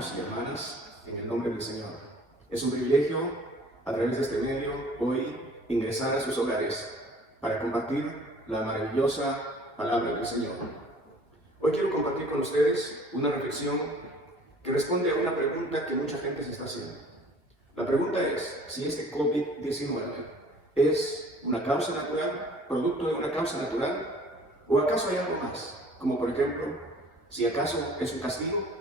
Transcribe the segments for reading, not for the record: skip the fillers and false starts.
hermanos y hermanas, en el nombre del Señor. Es un privilegio, a través de este medio, hoy ingresar a sus hogares para compartir la maravillosa palabra del Señor. Hoy quiero compartir con ustedes una reflexión que responde a una pregunta que mucha gente se está haciendo. La pregunta es si este COVID-19 es una causa natural, producto de una causa natural, o acaso hay algo más, como por ejemplo, si acaso es un castigo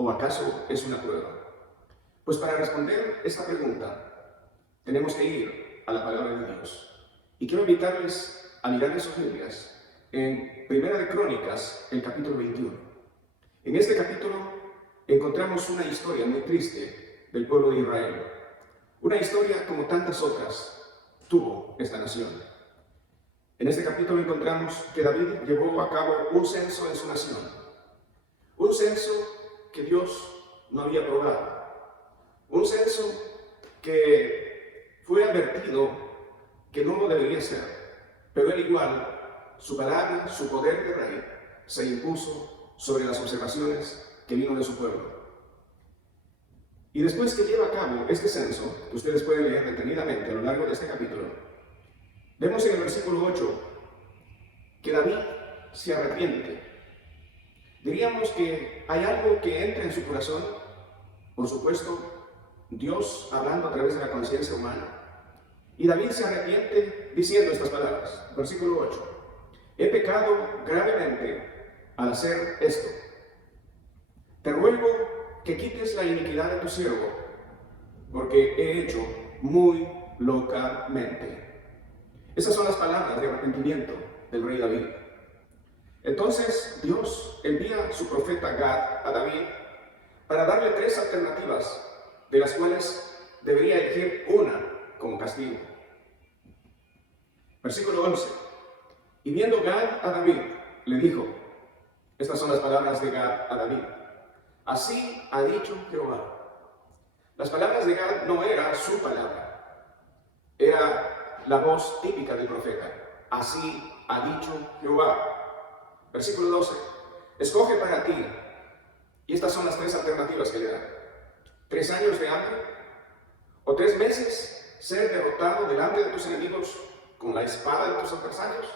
o acaso es una prueba. Pues para responder esta pregunta tenemos que ir a la palabra de Dios. Y quiero invitarles a mirar en sus Biblias en Primera de Crónicas, el capítulo 21. En este capítulo encontramos una historia muy triste del pueblo de Israel. Una historia como tantas otras tuvo esta nación. En este capítulo encontramos que David llevó a cabo un censo en su nación. Un censo que Dios no había aprobado. Un censo que fue advertido que no lo debería ser. Pero él igual, su palabra, su poder de rey, se impuso sobre las observaciones que vino de su pueblo. Y después que lleva a cabo este censo, que ustedes pueden leer detenidamente a lo largo de este capítulo, vemos en el versículo 8 que David se arrepiente. Diríamos que hay algo que entra en su corazón, por supuesto, Dios hablando a través de la conciencia humana. Y David se arrepiente diciendo estas palabras, versículo 8. He pecado gravemente al hacer esto. Te ruego que quites la iniquidad de tu siervo, porque he hecho muy locamente. Esas son las palabras de arrepentimiento del rey David. Entonces Dios envía a su profeta Gad a David para darle tres alternativas, de las cuales debería elegir una como castigo. Versículo 11. Y viendo Gad a David, le dijo, estas son las palabras de Gad a David, así ha dicho Jehová. Las palabras de Gad no era su palabra, era la voz típica del profeta. Así ha dicho Jehová. Versículo 12. Escoge para ti, y estas son las tres alternativas que le dan: 3 años de hambre, o 3 meses ser derrotado delante de tus enemigos con la espada de tus adversarios,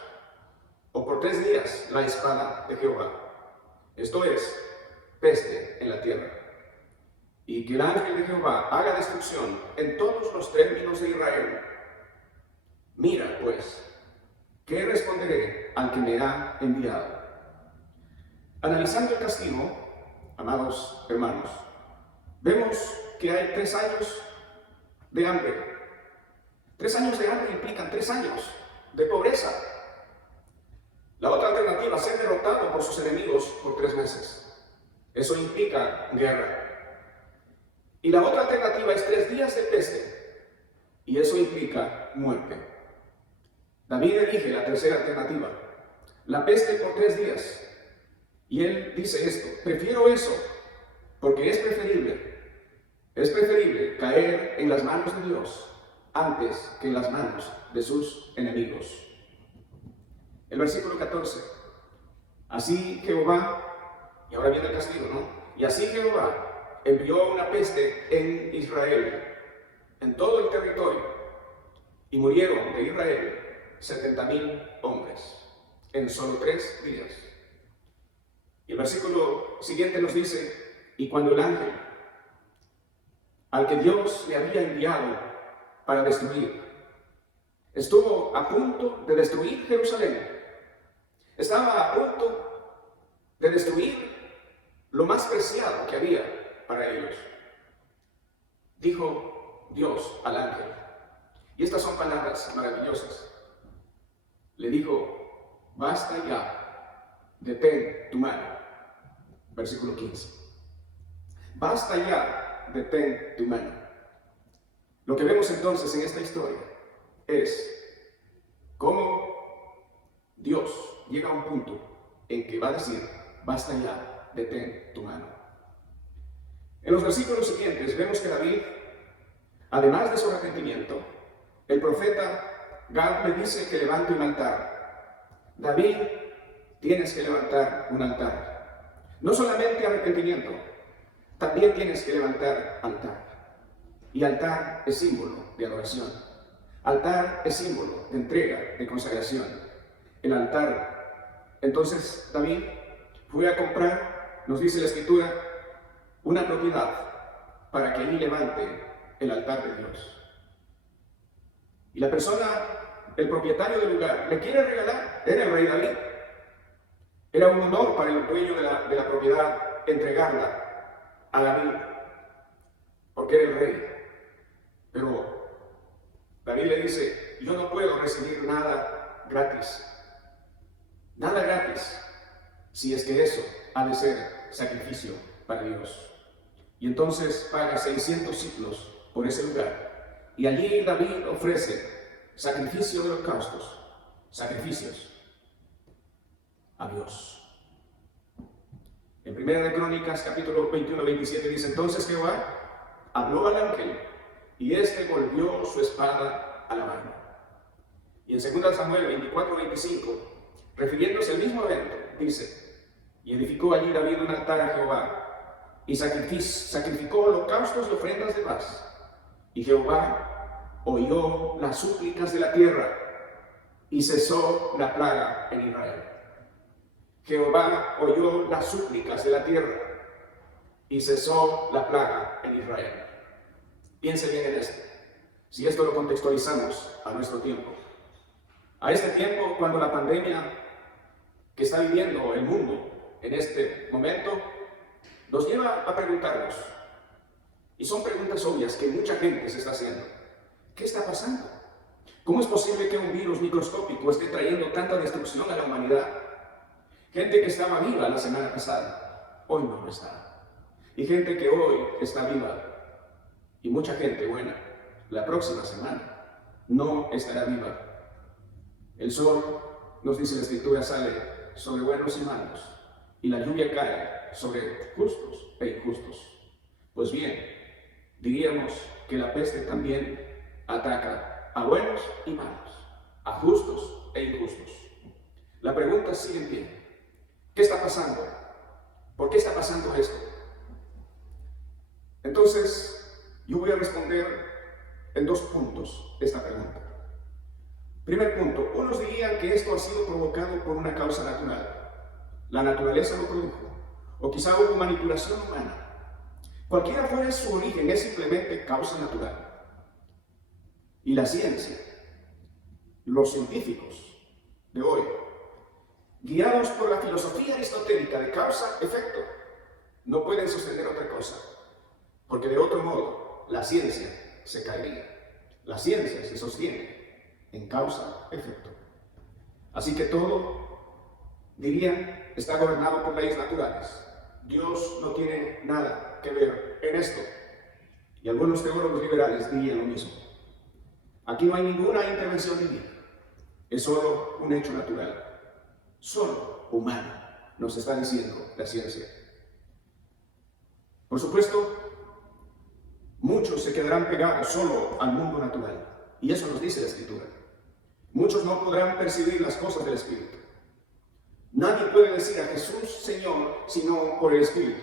o por 3 días la espada de Jehová. Esto es, peste en la tierra. Y que el ángel de Jehová haga destrucción en todos los términos de Israel. Mira, pues, ¿qué responderé al que me ha enviado? Analizando el castigo, amados hermanos, vemos que hay 3 años de hambre. 3 años de hambre implican 3 años de pobreza. La otra alternativa, ser derrotado por sus enemigos por 3 meses. Eso implica guerra. Y la otra alternativa es 3 días de peste. Y eso implica muerte. David elige la tercera alternativa, la peste por 3 días. Y él dice esto: prefiero eso, porque es preferible caer en las manos de Dios antes que en las manos de sus enemigos. El versículo 14. Así Jehová, y ahora viene el castigo, ¿no? Y así Jehová envió una peste en Israel, en todo el territorio, y murieron de Israel 70,000 hombres en solo 3 días. Y el versículo siguiente nos dice: y cuando el ángel al que Dios le había enviado para destruir estuvo a punto de destruir Jerusalén, estaba a punto de destruir lo más preciado que había para ellos, dijo Dios al ángel, y estas son palabras maravillosas, le dijo: basta ya, detén tu mano. Versículo 15. Basta ya, detén tu mano. Lo que vemos entonces en esta historia es cómo Dios llega a un punto en que va a decir: basta ya, detén tu mano. En los versículos siguientes vemos que David, además de su arrepentimiento, el profeta Gad le dice que levante un altar. David, tienes que levantar un altar. No solamente arrepentimiento, también tienes que levantar altar. Y altar es símbolo de adoración. Altar es símbolo de entrega, de consagración. El altar. Entonces David fue a comprar, nos dice la Escritura, una propiedad para que allí levante el altar de Dios. Y la persona, el propietario del lugar, le quiere regalar, era el rey David. Era un honor para el dueño de la propiedad entregarla a David, porque era el rey. Pero David le dice, yo no puedo recibir nada gratis, si es que eso ha de ser sacrificio para Dios. Y entonces paga 600 siclos por ese lugar. Y allí David ofrece sacrificio de holocaustos, sacrificios a Dios. En Primera de Crónicas, capítulo 21-27, dice, entonces Jehová habló al ángel, y éste volvió su espada a la mano. Y en 2 Samuel 24-25, refiriéndose al mismo evento, dice, y edificó allí David un altar a Jehová, y sacrificó holocaustos y ofrendas de paz. Y Jehová oyó las súplicas de la tierra, y cesó la plaga en Israel. Jehová oyó las súplicas de la tierra, y cesó la plaga en Israel. Piense bien en esto. Si esto lo contextualizamos a nuestro tiempo. A este tiempo, cuando la pandemia que está viviendo el mundo en este momento, nos lleva a preguntarnos, y son preguntas obvias que mucha gente se está haciendo. ¿Qué está pasando? ¿Cómo es posible que un virus microscópico esté trayendo tanta destrucción a la humanidad? Gente que estaba viva la semana pasada, hoy no lo está. Y gente que hoy está viva, y mucha gente buena, la próxima semana no estará viva. El sol, nos dice la Escritura, sale sobre buenos y malos, y la lluvia cae sobre justos e injustos. Pues bien, diríamos que la peste también ataca a buenos y malos, a justos e injustos. La pregunta sigue en pie. ¿Qué está pasando? ¿Por qué está pasando esto? Entonces, yo voy a responder en 2 puntos esta pregunta. Primer punto, unos dirían que esto ha sido provocado por una causa natural. La naturaleza lo produjo, o quizá hubo manipulación humana. Cualquiera fuera su origen, es simplemente causa natural. Y la ciencia, los científicos de hoy, guiados por la filosofía aristotélica de causa-efecto, no pueden sostener otra cosa, porque de otro modo la ciencia se caería. La ciencia se sostiene en causa-efecto. Así que todo, dirían, está gobernado por leyes naturales. Dios no tiene nada que ver en esto. Y algunos teólogos liberales dirían lo mismo. Aquí no hay ninguna intervención divina. Es solo un hecho natural. Solo humano, nos está diciendo la ciencia. Por supuesto, muchos se quedarán pegados solo al mundo natural. Y eso nos dice la Escritura. Muchos no podrán percibir las cosas del Espíritu. Nadie puede decir a Jesús Señor sino por el Espíritu.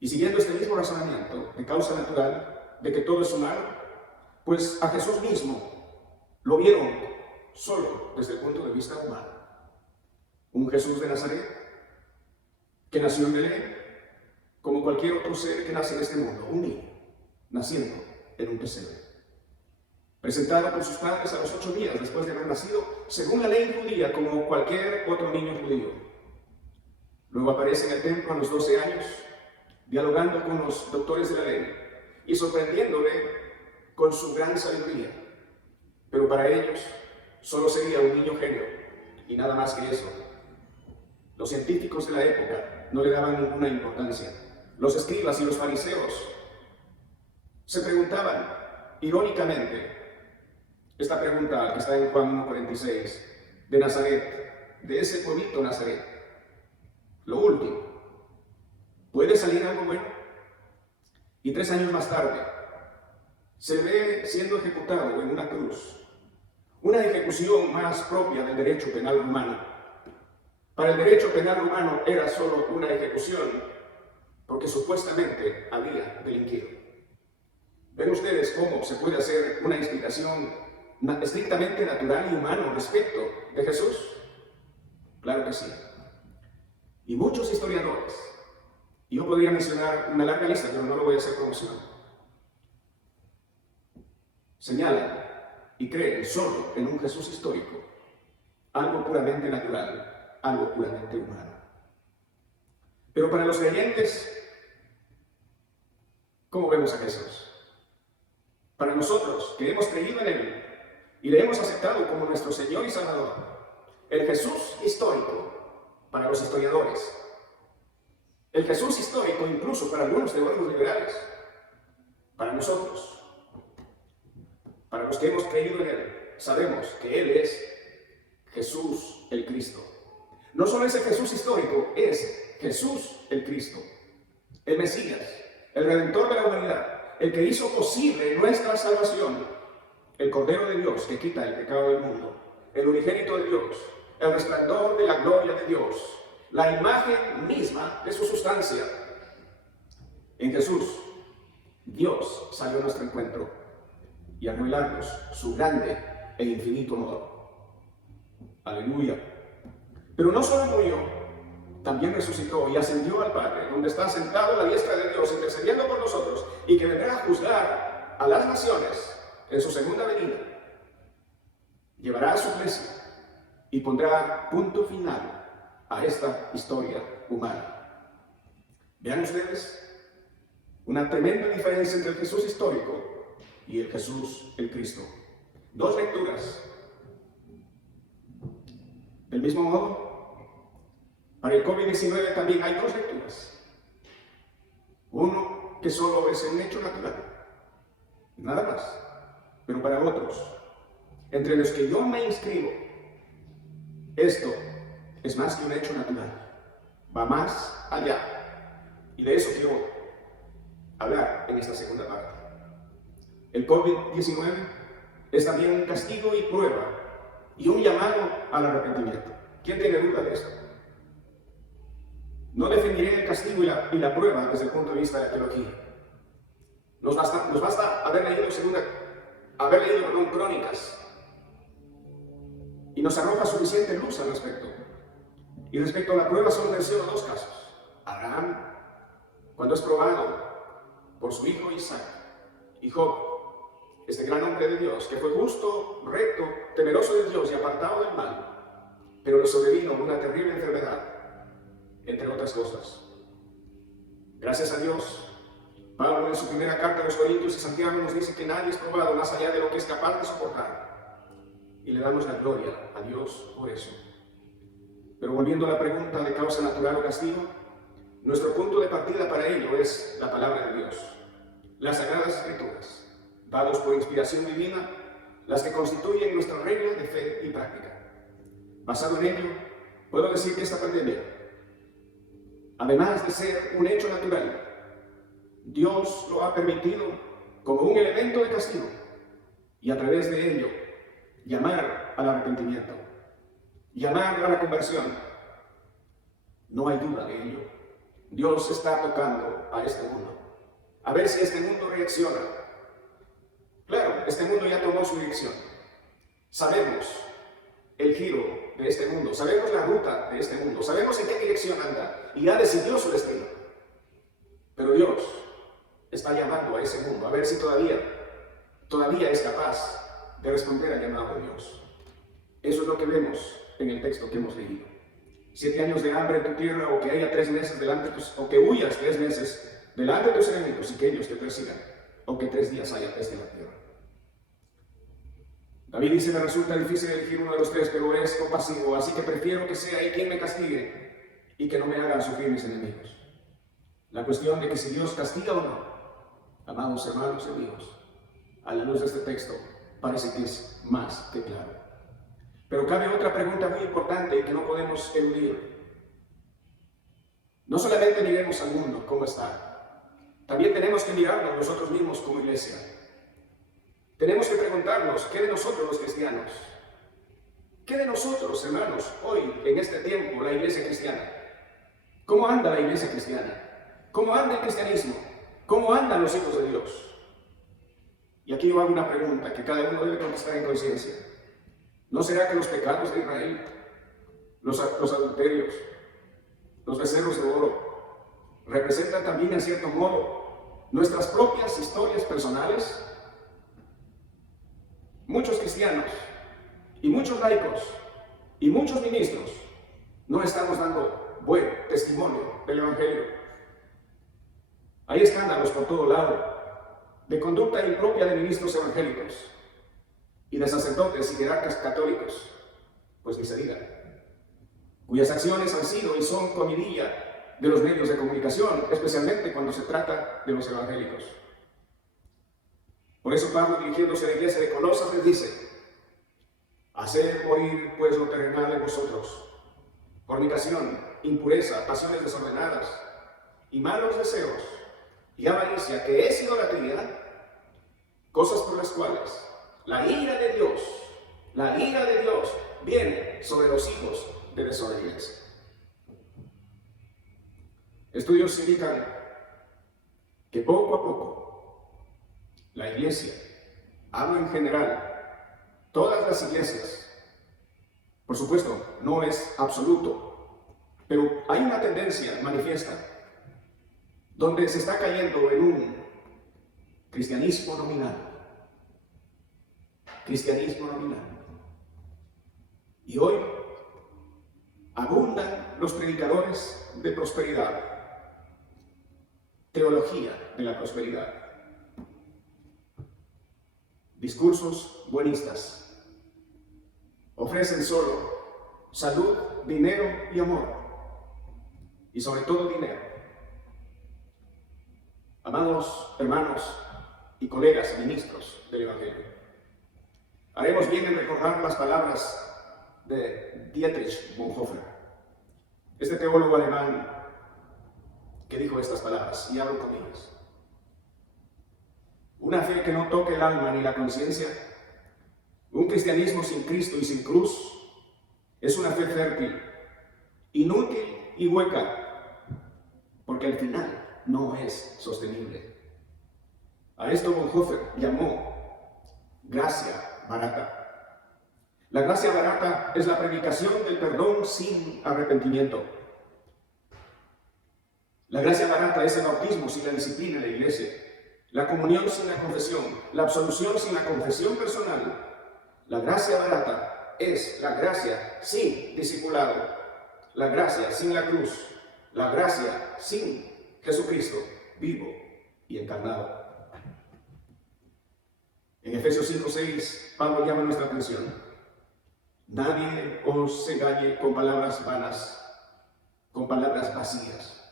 Y siguiendo este mismo razonamiento de causa natural, de que todo es humano, pues a Jesús mismo lo vieron solo desde el punto de vista humano. Un Jesús de Nazaret que nació en Belén, como cualquier otro ser que nace en este mundo, un niño, naciendo en un pesebre. Presentado por sus padres a los 8 días después de haber nacido, según la ley judía, como cualquier otro niño judío. Luego aparece en el templo a los 12 años, dialogando con los doctores de la ley y sorprendiéndole con su gran sabiduría. Pero para ellos solo sería un niño genio y nada más que eso. Los científicos de la época no le daban ninguna importancia. Los escribas y los fariseos se preguntaban irónicamente esta pregunta que está en Juan 1:46 de Nazaret, de ese pueblito Nazaret. Lo último, ¿puede salir algo bueno? Y 3 años más tarde se ve siendo ejecutado en una cruz. Una ejecución más propia del derecho penal romano. Para el derecho penal romano era solo una ejecución porque supuestamente había delinquido. ¿Ven ustedes cómo se puede hacer una explicación estrictamente natural y humana respecto de Jesús? Claro que sí. Y muchos historiadores, y yo podría mencionar una larga lista, pero no lo voy a hacer promoción, señalan y creen solo en un Jesús histórico, algo puramente natural, algo puramente humano. Pero para los creyentes, ¿cómo vemos a Jesús? Para nosotros, que hemos creído en Él y le hemos aceptado como nuestro Señor y Salvador, el Jesús histórico, para los historiadores, el Jesús histórico incluso para algunos teólogos liberales, para nosotros, para los que hemos creído en Él, sabemos que Él es Jesús el Cristo. No solo es el Jesús histórico, es Jesús el Cristo, el Mesías, el Redentor de la humanidad, el que hizo posible nuestra salvación, el Cordero de Dios que quita el pecado del mundo, el unigénito de Dios, el resplandor de la gloria de Dios, la imagen misma de su sustancia. En Jesús, Dios salió a nuestro encuentro y a revelarnos su grande e infinito amor. Aleluya. Pero no solo murió, también resucitó y ascendió al Padre, donde está sentado a la diestra de Dios, intercediendo por nosotros, y que vendrá a juzgar a las naciones en su segunda venida. Llevará a su iglesia y pondrá punto final a esta historia humana. Vean ustedes una tremenda diferencia entre el Jesús histórico y el Jesús el Cristo. Dos lecturas. Del mismo modo, para el COVID-19 también hay dos lecturas. Uno que solo es un hecho natural, nada más. Pero para otros, entre los que yo me inscribo, esto es más que un hecho natural, va más allá. Y de eso quiero hablar en esta segunda parte. El COVID-19 es también un castigo y prueba y un llamado al arrepentimiento. ¿Quién tiene duda de esto? No defendiré el castigo y la prueba desde el punto de vista de la teología. Nos basta haber leído Crónicas y nos arroja suficiente luz al respecto. Y respecto a la prueba solo menciono dos casos. Abraham, cuando es probado por su hijo Isaac, y Job, este gran hombre de Dios, que fue justo, recto, temeroso de Dios y apartado del mal, pero le sobrevino una terrible enfermedad, entre otras cosas. Gracias a Dios, Pablo en su primera carta a los Corintios y Santiago nos dice que nadie es probado más allá de lo que es capaz de soportar. Y le damos la gloria a Dios por eso. Pero volviendo a la pregunta de causa natural o castigo, nuestro punto de partida para ello es la palabra de Dios, las Sagradas Escrituras, dados por inspiración divina, las que constituyen nuestra regla de fe y práctica. Basado en ello, puedo decir que esta pandemia, además de ser un hecho natural, Dios lo ha permitido como un elemento de castigo y a través de ello llamar al arrepentimiento, llamar a la conversión. No hay duda de ello. Dios está tocando a este mundo, a ver si este mundo reacciona. Claro, este mundo ya tomó su dirección. Sabemos el giro de este mundo, sabemos la ruta de este mundo, sabemos en qué dirección anda y ya decidió su destino. Pero Dios está llamando a ese mundo, a ver si todavía es capaz de responder al llamado de Dios. Eso es lo que vemos en el texto que hemos leído. 7 años de hambre en tu tierra, o que haya 3 meses delante de tus, o que huyas 3 meses delante de tus enemigos y que ellos te persigan, o que 3 días haya peste en la tierra. David dice: me resulta difícil elegir uno de los 3, pero es compasivo, así que prefiero que sea él quien me castigue y que no me hagan sufrir mis enemigos. La cuestión de que si Dios castiga o no, amados hermanos y amigos, a la luz de este texto, parece que es más que claro. Pero cabe otra pregunta muy importante que no podemos eludir. No solamente miremos al mundo cómo está, también tenemos que mirarnos nosotros mismos como iglesia. Tenemos que preguntarnos, ¿qué de nosotros los cristianos? ¿Qué de nosotros, hermanos, hoy, en este tiempo, la iglesia cristiana? ¿Cómo anda la iglesia cristiana? ¿Cómo anda el cristianismo? ¿Cómo andan los hijos de Dios? Y aquí yo hago una pregunta que cada uno debe contestar en conciencia. ¿No será que los pecados de Israel, los adulterios, los becerros de oro, representan también en cierto modo nuestras propias historias personales? Muchos cristianos y muchos laicos y muchos ministros no estamos dando buen testimonio del Evangelio. Hay escándalos por todo lado de conducta impropia de ministros evangélicos y de sacerdotes y jerarcas católicos, pues ni se diga, cuyas acciones han sido y son comidilla de los medios de comunicación, especialmente cuando se trata de los evangélicos. Por eso Pablo, dirigiéndose a la iglesia de Colosas, les dice: haced morir pues lo terrenal en vosotros, fornicación, impureza, pasiones desordenadas y malos deseos y avaricia, que es idolatría, cosas por las cuales la ira de Dios viene sobre los hijos de desobediencia. Estudios indican que poco a poco la iglesia, hablo en general, todas las iglesias, por supuesto, no es absoluto, pero hay una tendencia manifiesta donde se está cayendo en un cristianismo nominal. Cristianismo nominal. Y hoy abundan los predicadores de prosperidad, teología de la prosperidad, discursos buenistas. Ofrecen solo salud, dinero y amor, y sobre todo dinero. Amados hermanos y colegas ministros del Evangelio, haremos bien en recordar las palabras de Dietrich Bonhoeffer, este teólogo alemán que dijo estas palabras, y hablo con ellas. Una fe que no toque el alma ni la conciencia, un cristianismo sin Cristo y sin cruz, es una fe fértil, inútil y hueca, porque al final no es sostenible. A esto Bonhoeffer llamó gracia barata. La gracia barata es la predicación del perdón sin arrepentimiento. La gracia barata es el bautismo sin la disciplina de la iglesia, la comunión sin la confesión, la absolución sin la confesión personal. La gracia barata es la gracia sin discipulado, la gracia sin la cruz, la gracia sin Jesucristo vivo y encarnado. En Efesios 5:6, Pablo llama nuestra atención: nadie os engañe con palabras vanas, con palabras vacías,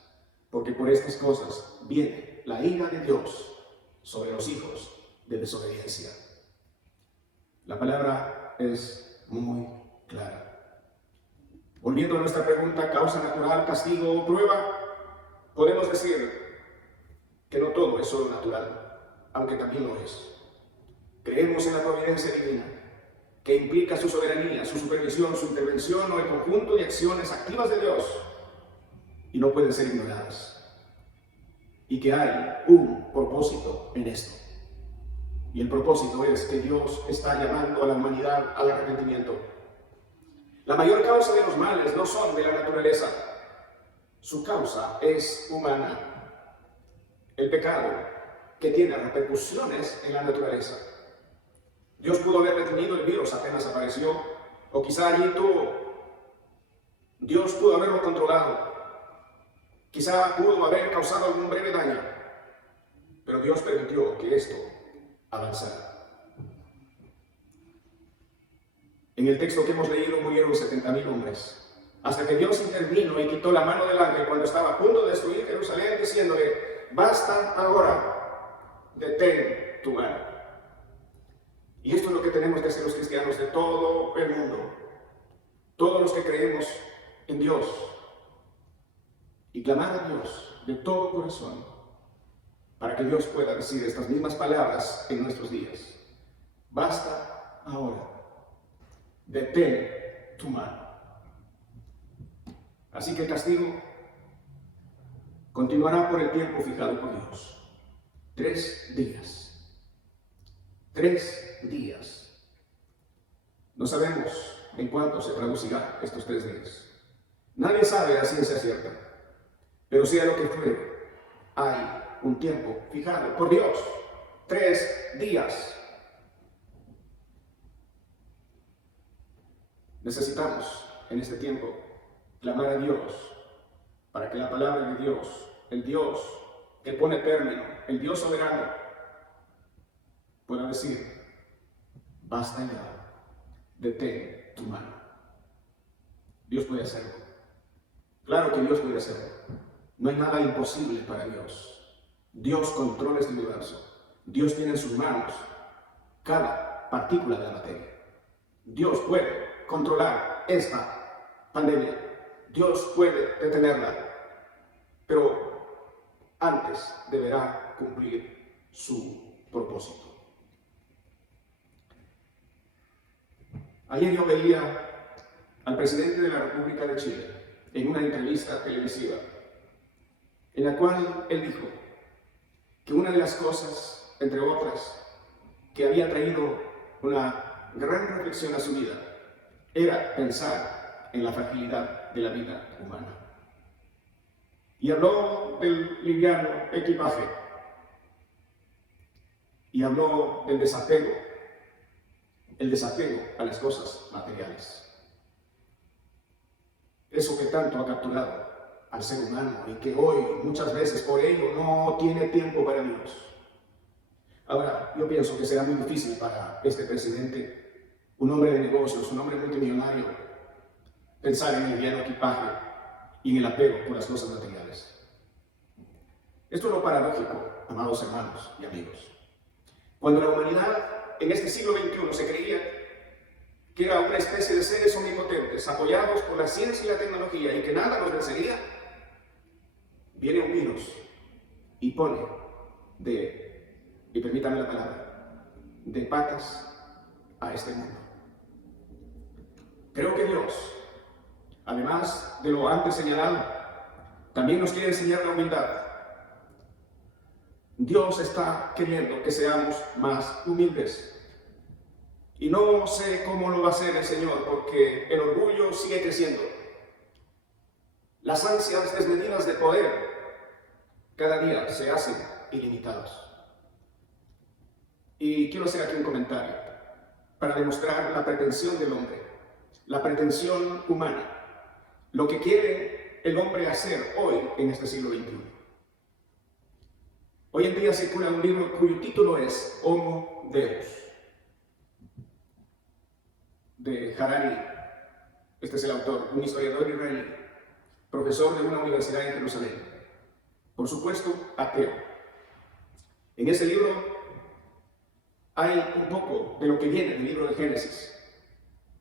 porque por estas cosas viene la ira de Dios sobre los hijos de desobediencia. La palabra es muy clara. Volviendo a nuestra pregunta, causa natural, castigo o prueba, podemos decir que no todo es solo natural, aunque también lo es. Creemos en la providencia divina, que implica su soberanía, su supervisión, su intervención o el conjunto de acciones activas de Dios, y no pueden ser ignoradas. Y que hay un propósito en esto. Y el propósito es que Dios está llamando a la humanidad al arrepentimiento. La mayor causa de los males no son de la naturaleza. Su causa es humana. El pecado, que tiene repercusiones en la naturaleza. Dios pudo haber detenido el virus apenas apareció, o quizá allí Dios pudo haberlo controlado. Quizá pudo haber causado algún breve daño, pero Dios permitió que esto avanzara. En el texto que hemos leído murieron 70,000 hombres, hasta que Dios intervino y quitó la mano del ángel cuando estaba a punto de destruir Jerusalén, diciéndole: basta ahora, detén tu mano. Y esto es lo que tenemos que hacer los cristianos de todo el mundo, todos los que creemos en Dios, y clamar a Dios de todo corazón para que Dios pueda decir estas mismas palabras en nuestros días. Basta ahora, detén tu mano. Así que el castigo continuará por el tiempo fijado por Dios. 3 días. 3 días. No sabemos en cuánto se traducirá estos 3 días. Nadie sabe a ciencia cierta, pero sea lo que fuere, hay un tiempo fijado por Dios. 3 días. Necesitamos en este tiempo clamar a Dios para que la palabra de Dios, el Dios que pone término, el Dios soberano, pueda decir: basta ya, detén tu mano. Dios puede hacerlo. Claro que Dios puede hacerlo. No hay nada imposible para Dios. Dios controla este universo. Dios tiene en sus manos cada partícula de la materia. Dios puede controlar esta pandemia. Dios puede detenerla. Pero antes deberá cumplir su propósito. Ayer yo veía al presidente de la República de Chile en una entrevista televisiva, en la cual él dijo que una de las cosas, entre otras, que había traído una gran reflexión a su vida, era pensar en la fragilidad de la vida humana. Y habló del liviano equipaje, y habló del desapego, el desapego a las cosas materiales. Eso que tanto ha capturado al ser humano y que hoy muchas veces por ello no tiene tiempo para Dios. Ahora, yo pienso que será muy difícil para este presidente, un hombre de negocios, un hombre multimillonario, pensar en el liviano equipaje y en el apego por las cosas materiales. Esto es lo paradójico, amados hermanos y amigos. Cuando la humanidad en este siglo XXI se creía que era una especie de seres omnipotentes, apoyados por la ciencia y la tecnología, y que nada nos vencería, viene un virus y pone y permítame la palabra, de patas a este mundo. Creo que Dios, además de lo antes señalado, también nos quiere enseñar la humildad. Dios está queriendo que seamos más humildes. Y no sé cómo lo va a hacer el Señor, porque el orgullo sigue creciendo. Las ansias desmedidas de poder cada día se hacen ilimitadas. Y quiero hacer aquí un comentario para demostrar la pretensión del hombre, la pretensión humana, lo que quiere el hombre hacer hoy en este siglo XXI. Hoy en día circula un libro cuyo título es Homo Deus, de Harari. Este es el autor, un historiador israelí, profesor de una universidad en Jerusalén, por supuesto ateo. En ese libro hay un poco de lo que viene del libro de Génesis.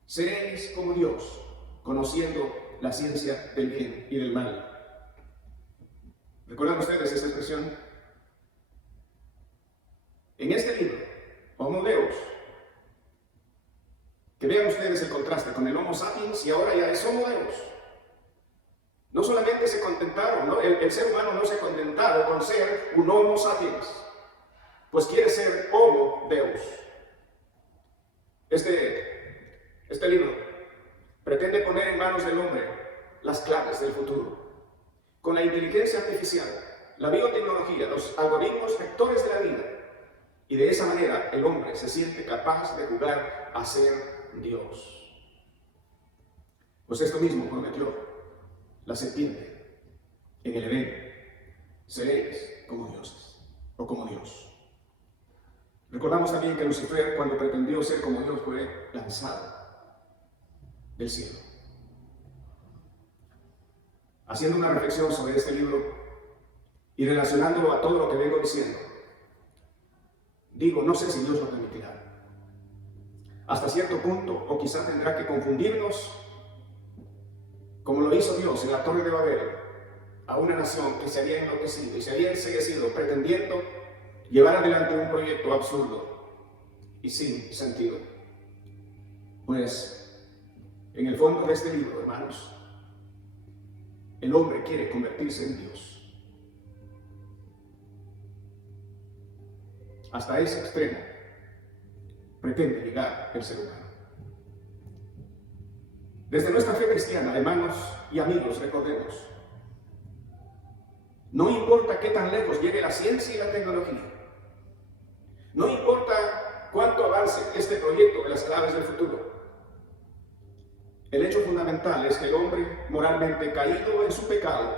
Seréis como Dios, conociendo la ciencia del bien y del mal. ¿Recuerdan ustedes esta expresión? En este libro, Homo Deus, que vean ustedes el contraste con el Homo sapiens y ahora ya es Homo Deus. No solamente se contentaron, ¿no? El ser humano no se ha contentado con ser un Homo sapiens, pues quiere ser Homo Deus. Este libro pretende poner en manos del hombre las claves del futuro. Con la inteligencia artificial, la biotecnología, los algoritmos vectores de la vida. Y de esa manera el hombre se siente capaz de jugar a ser Dios. Pues esto mismo prometió la serpiente en el Edén: seréis como dioses o como Dios. Recordamos también que Lucifer, cuando pretendió ser como Dios, fue lanzado del cielo. Haciendo una reflexión sobre este libro y relacionándolo a todo lo que vengo diciendo, digo, no sé si Dios lo permitirá. Hasta cierto punto, o quizá tendrá que confundirnos, como lo hizo Dios en la Torre de Babel, a una nación que se había enloquecido y se había enceguecido pretendiendo llevar adelante un proyecto absurdo y sin sentido. Pues, en el fondo de este libro, hermanos, el hombre quiere convertirse en Dios. Hasta ese extremo pretende llegar el ser humano. Desde nuestra fe cristiana, hermanos y amigos, recordemos, no importa qué tan lejos llegue la ciencia y la tecnología, no importa cuánto avance este proyecto de las claves del futuro, el hecho fundamental es que el hombre moralmente caído en su pecado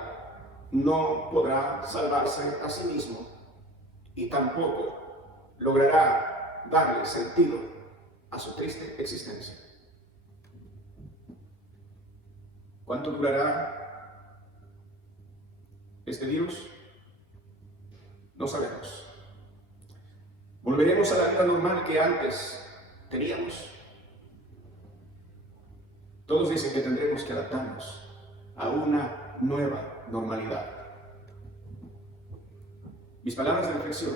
no podrá salvarse a sí mismo y tampoco logrará darle sentido a su triste existencia. ¿Cuánto durará este virus? No sabemos. ¿Volveremos a la vida normal que antes teníamos? Todos dicen que tendremos que adaptarnos a una nueva normalidad. Mis palabras de reflexión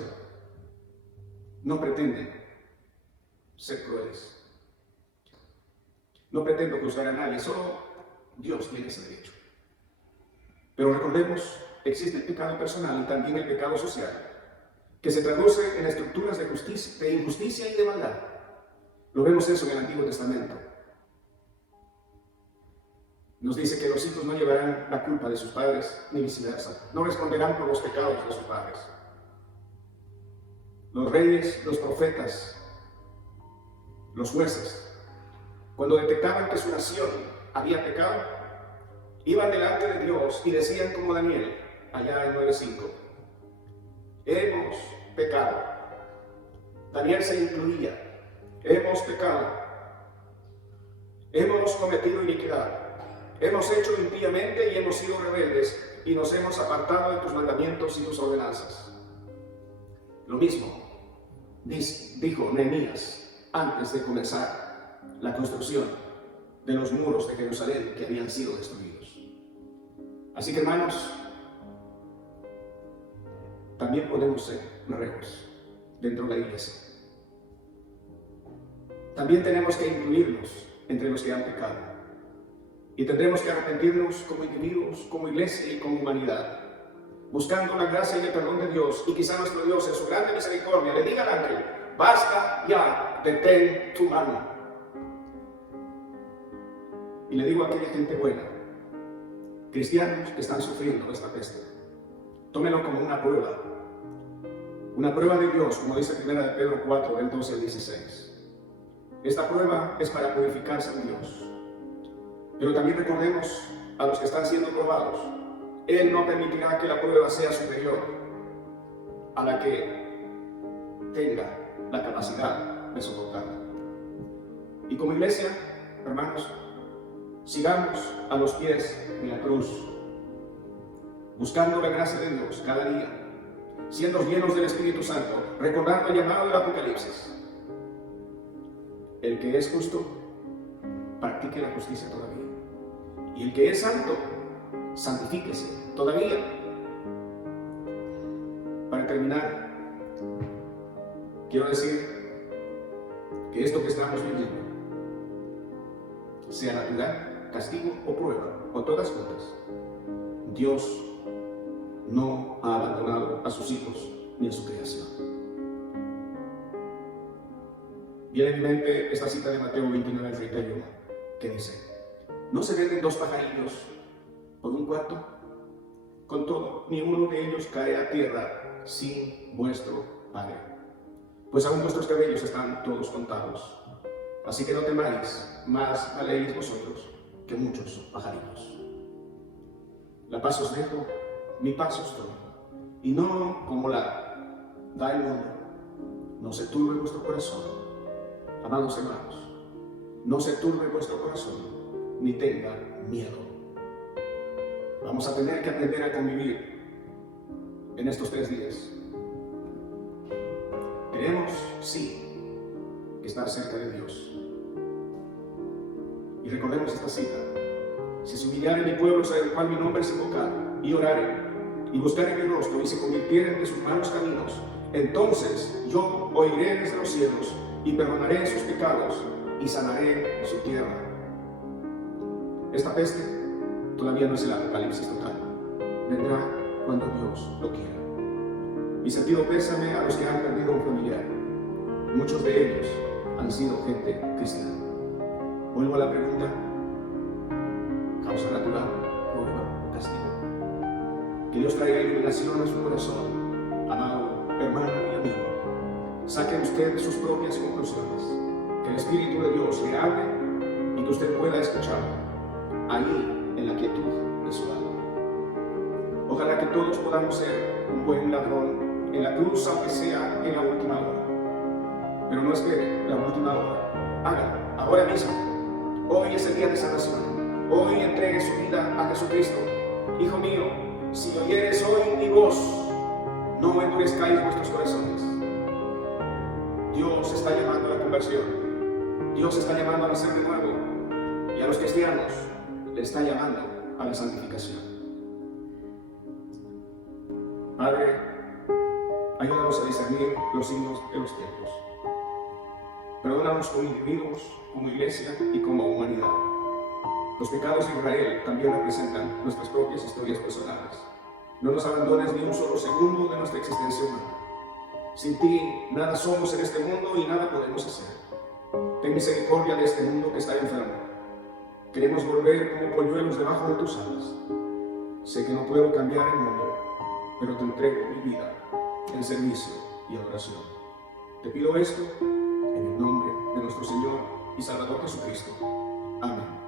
no pretenden ser crueles. No pretendo juzgar a nadie, solo Dios tiene ese derecho. Pero recordemos, existe el pecado personal y también el pecado social, que se traduce en estructuras de justicia, de injusticia y de maldad. Lo vemos eso en el Antiguo Testamento. Nos dice que los hijos no llevarán la culpa de sus padres, ni viceversa. No responderán por los pecados de sus padres. Los reyes, los profetas, los jueces, cuando detectaban que su nación había pecado, iban delante de Dios y decían como Daniel, allá en 9:5, hemos pecado. Daniel se incluía, hemos pecado, hemos cometido iniquidad, hemos hecho impíamente y hemos sido rebeldes y nos hemos apartado de tus mandamientos y tus ordenanzas. Lo mismo dijo Nehemías antes de comenzar la construcción de los muros de Jerusalén que habían sido destruidos. Así que, hermanos, también podemos ser reos dentro de la iglesia. También tenemos que incluirnos entre los que han pecado. Y tendremos que arrepentirnos como individuos, como iglesia y como humanidad, buscando la gracia y el perdón de Dios. Y quizá nuestro Dios, en su grande misericordia, le diga al ángel, basta ya, detén tu mano. Y le digo a aquella gente buena, cristianos que están sufriendo esta peste, tómenlo como una prueba de Dios, como dice 1 de Pedro 4, del 12 al 16. Esta prueba es para purificarse en Dios. Pero también recordemos a los que están siendo probados. Él no permitirá que la prueba sea superior a la que tenga la capacidad de soportarla. Y como iglesia, hermanos, sigamos a los pies de la cruz, buscando la gracia de Dios cada día, siendo llenos del Espíritu Santo, recordando el llamado del Apocalipsis. El que es justo, practique la justicia todavía. Y el que es santo, santifíquese todavía. Para terminar, quiero decir que esto que estamos viviendo, sea natural, castigo o prueba, o todas juntas, Dios no ha abandonado a sus hijos ni a su creación. Viene en mi mente esta cita de Mateo 29 al 31, que dice, ¿no se venden 2 pajarillos por un cuarto? Con todo, ni uno de ellos cae a tierra sin vuestro Padre. Pues aún vuestros cabellos están todos contados. Así que no temáis, más valéis vosotros que muchos pajarillos. La paz os dejo, mi paz os doy, y no como la da el mundo. No se turbe vuestro corazón, amados hermanos, no se turbe vuestro corazón, ni tenga miedo. Vamos a tener que aprender a convivir en estos 3 días. Tenemos, sí, que estar cerca de Dios. Y recordemos esta cita. Si se humillare mi pueblo, sobre el cual mi nombre es invocado, y orare, y buscare mi rostro, y se convirtieren de sus malos caminos, entonces yo oiré desde los cielos, y perdonaré sus pecados, y sanaré su tierra. Esta peste todavía no es el apocalipsis total. Vendrá cuando Dios lo quiera. Mi sentido pésame a los que han perdido un familiar. Muchos de ellos han sido gente cristiana. Vuelvo a la pregunta: ¿causa natural, prueba o castigo? Que Dios traiga iluminación a su corazón, amado hermano y amigo. Saque usted sus propias conclusiones. Que el Espíritu de Dios le hable y que usted pueda escucharlo ahí en la quietud de su alma. Ojalá que todos podamos ser un buen ladrón en la cruz, aunque sea en la última hora. Pero no espere la última hora. Hágalo ahora mismo. Hoy es el día de salvación. Hoy entregue su vida a Jesucristo. Hijo mío, si oyeres hoy mi voz, no endurezcáis vuestros corazones. Dios está llamando a la conversión. Dios está llamando a nacer de nuevo. Y a los cristianos le está llamando a la santificación. Padre, ayúdanos a discernir los signos de los tiempos. Perdónanos como individuos, como iglesia y como humanidad. Los pecados de Israel también representan nuestras propias historias personales. No nos abandones ni un solo segundo de nuestra existencia humana. Sin ti, nada somos en este mundo y nada podemos hacer. Ten misericordia de este mundo que está enfermo. Queremos volver como polluelos debajo de tus alas. Sé que no puedo cambiar el mundo, pero te entrego mi vida en servicio y adoración. Te pido esto en el nombre de nuestro Señor y Salvador Jesucristo. Amén.